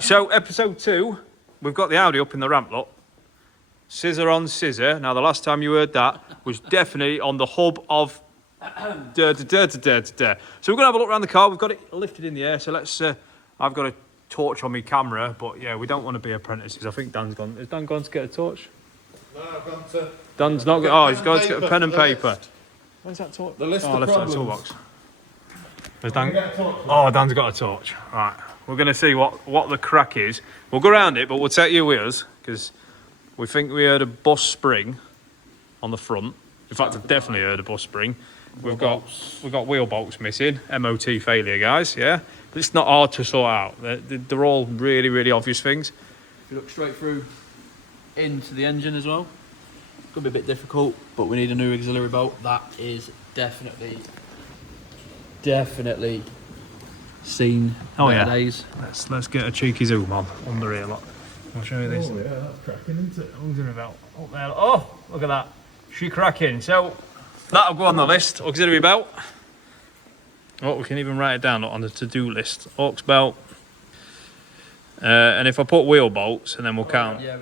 So episode 2, we've got the Audi up in the ramp, look. Scissor on scissor. Now the last time you heard that was definitely on the hub of So we're gonna have a look around the car. We've got it lifted in the air, so let's I've got a torch on my camera, but yeah, we don't want to be apprentices. I think Dan's gone. Has Dan gone to get a torch? No, I've gone to... Dan's not got... Oh, he's going to get a pen and paper. Where's that torch? The list of left that toolbox. Has Dan... Dan's got a torch. Right, we're going to see what the crack is. We'll go around it, but we'll take you with us, because we think we heard a bus spring on the front. In fact, I've definitely heard a bus spring. We've got wheel bolts missing. MOT failure, guys, yeah? But it's not hard to sort out. They're all really, really obvious things. If you look straight through into the engine as well, it's going to be a bit difficult, but we need a new auxiliary bolt. That is definitely seen better days. Let's get a cheeky zoom on under here, look. I'll show you this. Oh yeah, that's cracking, isn't it? Auxiliary belt up there. Oh, look at that. She cracking. So that'll go on the list. Auxiliary belt. Oh, we can even write it down on the to-do list. Aux belt. And if I put wheel bolts, and then we'll count. Yeah,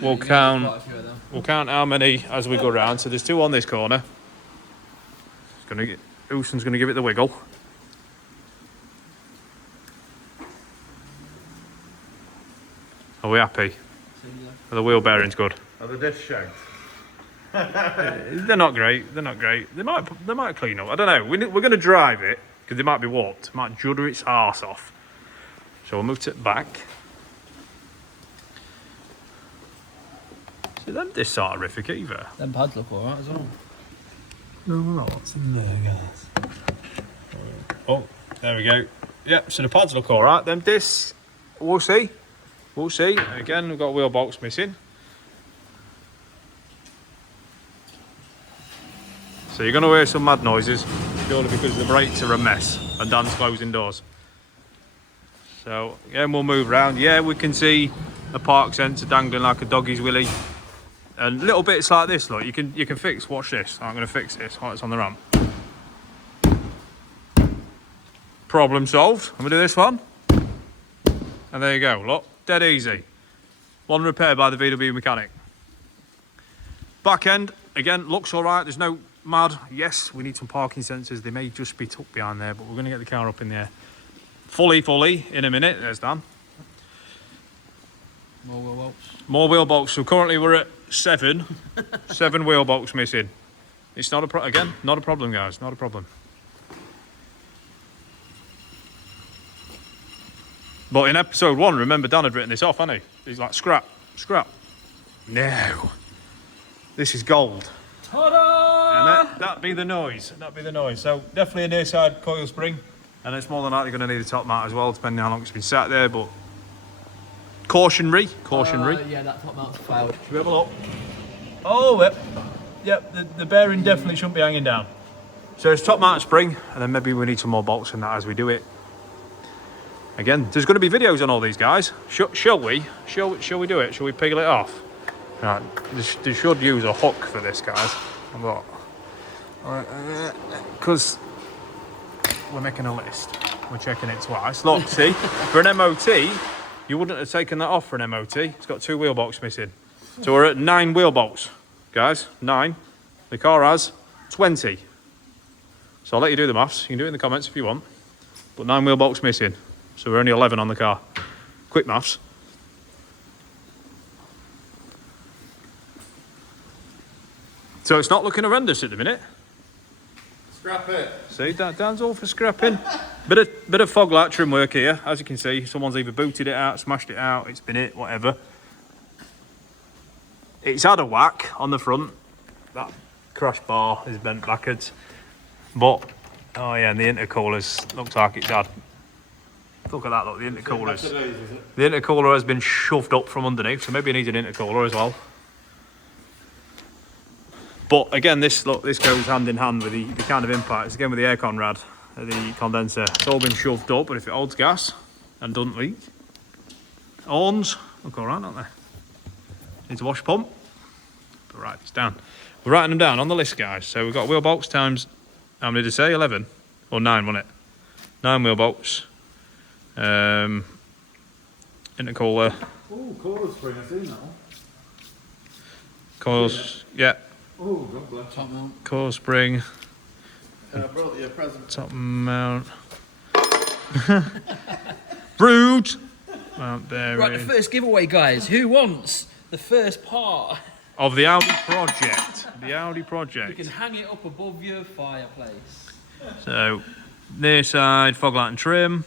We'll count how many as we go round. So there's 2 on this corner. Houston's gonna give it the wiggle. Are we happy? Are the wheel bearings good? Are the discs shanked? They're not great. They might clean up. I don't know. We're going to drive it because they might be warped. It might judder its arse off. So we'll move it back. See, them discs aren't horrific either. Them pads look alright as well. No, what's in there, guys? Oh, there we go. Yep. So the pads look alright. Them discs, we'll see. We'll see. Again, we've got wheel bolts missing. So you're going to hear some mad noises, purely because the brakes are a mess and Dan's closing doors. So again, we'll move around. Yeah, we can see a park sensor dangling like a doggy's willy, and little bits like this. Look, you can fix. Watch this. I'm going to fix this while it's on the ramp. Problem solved. I'm going to do this one, and there you go. Look, dead easy. One repair by the VW mechanic. Back end again looks all right. There's no mad. Yes, we need some parking sensors. They may just be tucked behind there, but we're going to get the car up in there fully in a minute. There's Dan. More wheel bolts. More wheel bolts. So currently we're at 7 wheel bolts missing. It's not not a problem, guys. Not a problem. But in episode 1, remember Dan had written this off, hadn't he? He's like, scrap. No, this is gold. Ta-da! And that'd be the noise. So definitely a near side coil spring, and it's more than likely going to need a top mount as well, depending on how long it's been sat there. But cautionary. Yeah, that top mount's failed. Should we have a look? Oh, yep. The bearing definitely shouldn't be hanging down. So it's top mount spring, and then maybe we need some more bolts in that as we do it. Again, there's going to be videos on all these guys. Shall we? Shall we do it? Shall we peel it off? Right, they should use a hook for this, guys. Because we're making a list. We're checking it twice. Look, see, for an MOT, you wouldn't have taken that off for an MOT. It's got 2 wheel bolts missing. So we're at 9 wheel bolts, guys. 9. The car has 20. So I'll let you do the maths. You can do it in the comments if you want. But 9 wheel bolts missing. So we're only 11 on the car. Quick maths. So it's not looking horrendous at the minute. Scrap it. See, Dan's all for scrapping. Bit of fog light trim work here. As you can see, someone's either booted it out, smashed it out, it's been it, whatever. It's had a whack on the front. That crash bar is bent backwards. But, oh yeah, and the intercoolers looks like it's had. Look at that, look, the intercooler has been shoved up from underneath, so maybe it needs an intercooler as well. But again, this goes hand in hand with the kind of impact. It's again with the aircon rad, the condenser. It's all been shoved up, but if it holds gas and doesn't leak, horns look all right, don't they? Needs a wash pump. But right, it's down. We're writing them down on the list, guys. So we've got wheel bolts times, how many did I say? 11 or 9, wasn't it? 9 wheel bolts. intercooler, Oh, coil spring, I've seen that one. coils, yeah, Oh, God bless. Top mount. coil spring, I brought you a present. top mount. Brood! Mount bearing. Right, the first giveaway, guys. Who wants the first part? Of the Audi project. The Audi You project. can hang it up above your fireplace. So, near side, fog light and trim.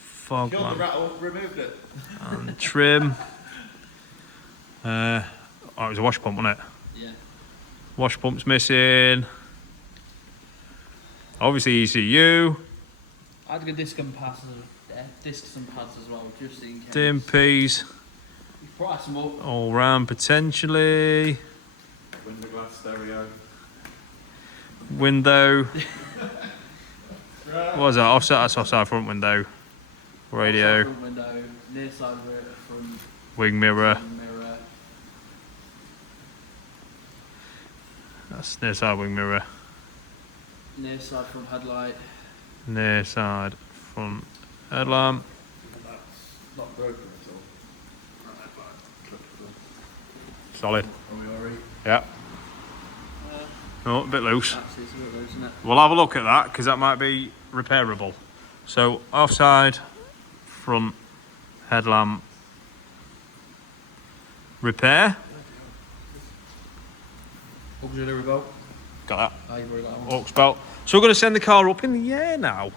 Fog Killed the lamp rattle, removed it. and trim. Oh, it was a wash pump, wasn't it? Yeah. Wash pump's missing. Obviously ECU. I'd go discs and pads as well, just in case. DMPs. You price them up. All round potentially. Window glass stereo. Window. What was that? Offset, that's offside front window. Radio. Front window, near side front Wing mirror. mirror. That's near side wing mirror. Near side front headlight. Near side front headlamp. That's not broken at all. Right, fine. Solid. Are we alright? Yeah. Oh, a bit loose. Actually, it's a bit loose, isn't it? We'll have a look at that because that might be repairable. So offside front headlamp repair. Auxiliary belt. Got that. Oh, you've already got that one. Aux belt. So we're going to send the car up in the air now.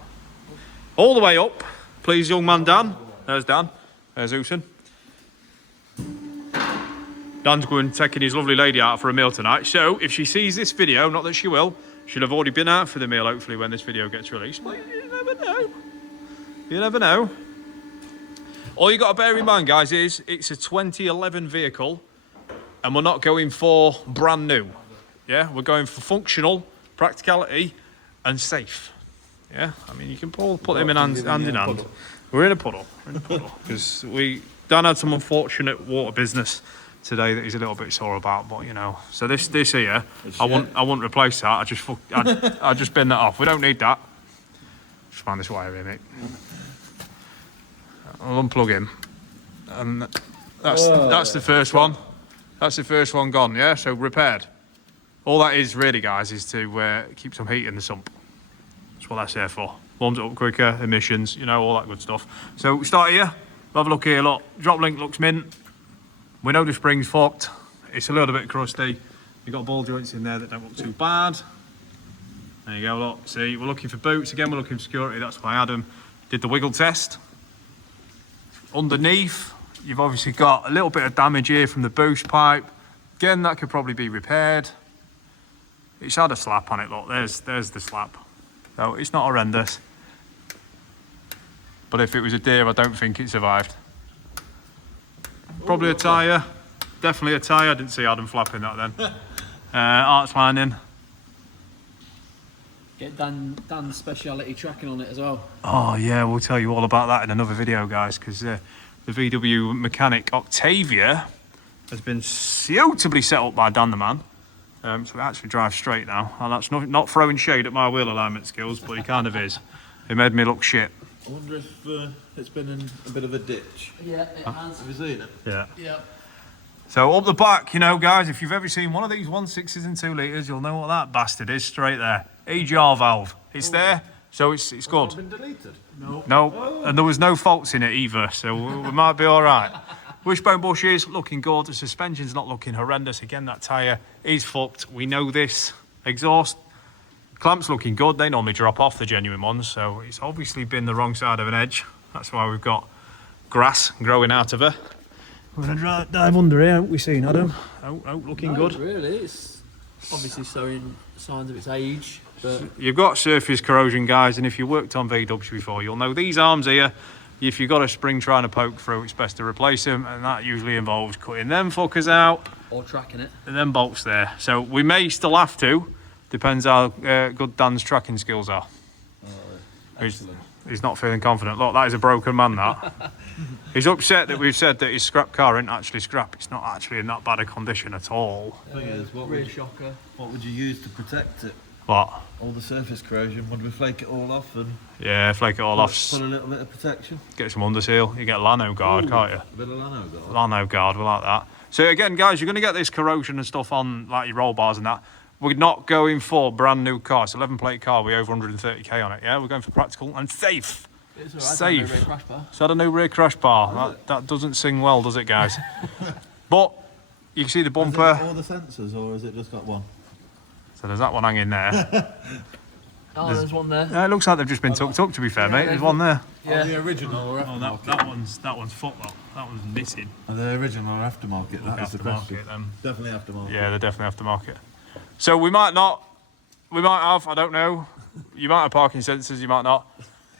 All the way up. Please, young man Dan. There's Dan. There's Usen. Dan's going taking his lovely lady out for a meal tonight. So if she sees this video, not that she will, she'll have already been out for the meal hopefully when this video gets released. But you never know. You never know. All you got to bear in mind, guys, is it's a 2011 vehicle and we're not going for brand new. Yeah, we're going for functional, practicality and safe. Yeah, I mean, you can put them in hand in hand. We're in a puddle. Because Dan had some unfortunate water business today that he's a little bit sore about, but you know. So this here, I won't replace that. I just bin that off. We don't need that. Just find this wire here, mate. I'll unplug him, and that's the first one. That's the first one gone. Yeah, so repaired. All that is really, guys, is to keep some heat in the sump. That's what that's there for. Warms it up quicker, emissions, you know, all that good stuff. So we start here. Have a look here. Look, drop link looks mint. We know the spring's fucked. It's a little bit crusty. You've got ball joints in there that don't look too bad. There you go, look. See, we're looking for boots. Again, we're looking for security. That's why Adam did the wiggle test. Underneath, you've obviously got a little bit of damage here from the boost pipe. Again, that could probably be repaired. It's had a slap on it, look. There's the slap. So it's not horrendous. But if it was a deer, I don't think it survived. Probably a tyre. Definitely a tyre. I didn't see Adam flapping that then. Arch lining. Get Dan's speciality tracking on it as well. Oh yeah, we'll tell you all about that in another video, guys, because the VW mechanic Octavia has been suitably set up by Dan the man. So it actually drives straight now. And that's not throwing shade at my wheel alignment skills, but he kind of is. He made me look shit. I wonder if it's been in a bit of a ditch. Yeah, it has. Have you seen it? Yeah. Yeah. So up the back, you know, guys, if you've ever seen one of these 1.6s and 2 litres, you'll know what that bastard is straight there. EGR valve. It's there, so it's good. Been deleted? No, and there was no faults in it either, so we might be all right. Wishbone bushes looking good. The suspension's not looking horrendous. Again, that tyre is fucked. We know this. Exhaust clamps looking good. They normally drop off, the genuine ones, so it's obviously been the wrong side of an edge. That's why we've got grass growing out of her. We're going to dive under here, haven't we seen, Adam? Oh, looking good. Really, it's obviously showing signs of its age. But You've got surface corrosion, guys, and if you worked on VWs before, you'll know these arms here, if you've got a spring trying to poke through, it's best to replace them, and that usually involves cutting them fuckers out. or tracking it. And then bolts there. So we may still have to, depends how good Dan's tracking skills are. He's not feeling confident. Look, that is a broken man, that. He's upset that we've said that his scrap car ain't actually scrap. It's not actually in that bad a condition at all. The thing is, Rear shocker. what would you use to protect it? What? All the surface corrosion, would we flake it all off and Yeah, flake it all off. put a little bit of protection? Get some underseal. You get Lano guard, can't you? A bit of lano guard. Lano guard, we like that. So again, guys, you're going to get this corrosion and stuff on like your roll bars and that. We're not going for brand new car. It's 11 plate car with over 130k on it. Yeah, we're going for practical and safe. It's all right, Safe. no rear crash bar. It's had a new rear crash bar. That doesn't sing well, does it, guys? But you can see the Is it bumper. all the sensors, or has it just got one? So there's that one hanging there. Oh, there's one there. Yeah, it looks like they've just been tucked up. To be fair, mate, there's one there. Yeah. The original or aftermarket? that one's footlock. That one's missing. Are they original or aftermarket? That is the question. Definitely aftermarket. Yeah, they're definitely aftermarket. So we might have, I don't know. You might have parking sensors, you might not.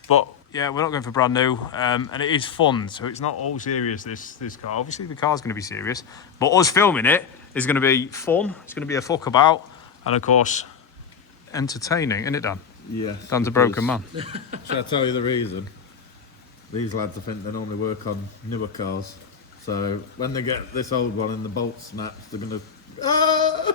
But yeah, we're not going for brand new. And it is fun, so it's not all serious, this car. Obviously the car's going to be serious, but us filming it is going to be fun. It's going to be a fuck about, and of course, entertaining, isn't it, Dan? Yes. Dan's a broken man. Shall I tell you the reason? These lads, I think they normally work on newer cars. So when they get this old one and the bolt snaps, they're going to...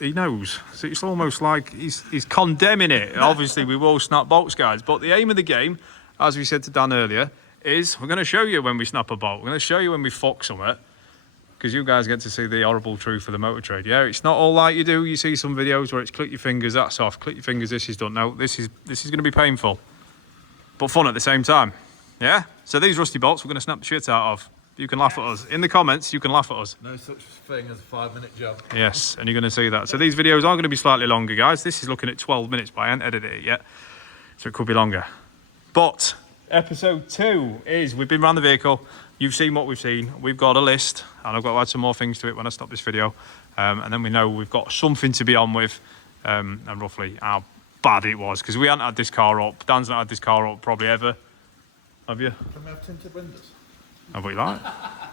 He knows. So it's almost like he's condemning it. Obviously, we will snap bolts, guys. But the aim of the game, as we said to Dan earlier, is we're going to show you when we snap a bolt. We're going to show you when we fuck something. Because you guys get to see the horrible truth of the motor trade. Yeah, it's not all like you do. You see some videos where it's click your fingers, that's off. Click your fingers, this is done. No, this is going to be painful. But fun at the same time. Yeah? So these rusty bolts, we're going to snap the shit out of. You can laugh at us. In the comments, you can laugh at us. No such thing as a 5-minute job. Yes, and you're going to see that. So these videos are going to be slightly longer, guys. This is looking at 12 minutes, but I haven't edited it yet. So it could be longer. But episode 2 is, we've been around the vehicle. You've seen what we've seen. We've got a list, and I've got to add some more things to it when I stop this video. And then we know we've got something to be on with, and roughly how bad it was. Because we haven't had this car up. Dan's not had this car up probably ever. Have you? Can we have tinted windows? Have we like?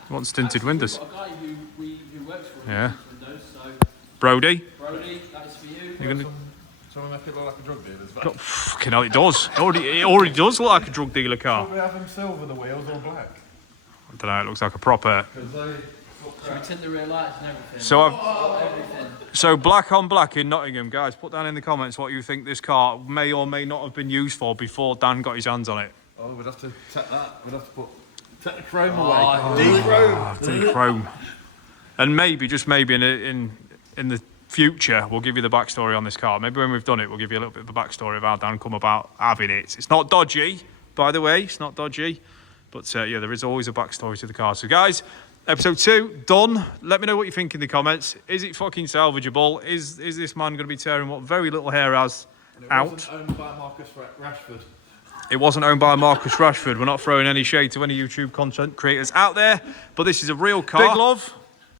He wants tinted windows. We've got a guy who works for us. Yeah. Windows, so Brody. Brody, that is for you. You're gonna... Someone make it look like a drug dealer's van. God, fucking hell, it does. It already does look like a drug dealer car. Should we have them silver, the wheels, or black? I don't know, it looks like a proper... So we tint the rear lights and everything. So everything. So black on black in Nottingham, guys. Put down in the comments what you think this car may or may not have been used for before Dan got his hands on it. Oh, we'd have to take that. We'd have to take the chrome Oh, away. De-chrome. De-chrome. And maybe, just maybe in the future, we'll give you the backstory on this car. Maybe when we've done it, we'll give you a little bit of a backstory of how Dan come about having it. It's not dodgy, by the way. It's not dodgy. But yeah, there is always a backstory to the car. So guys, episode 2, done. Let me know what you think in the comments. Is it fucking salvageable? Is this man going to be tearing what very little hair has out? It wasn't owned by Marcus Rashford. It wasn't owned by Marcus Rashford. We're not throwing any shade to any YouTube content creators out there, but this is a real car. Big love.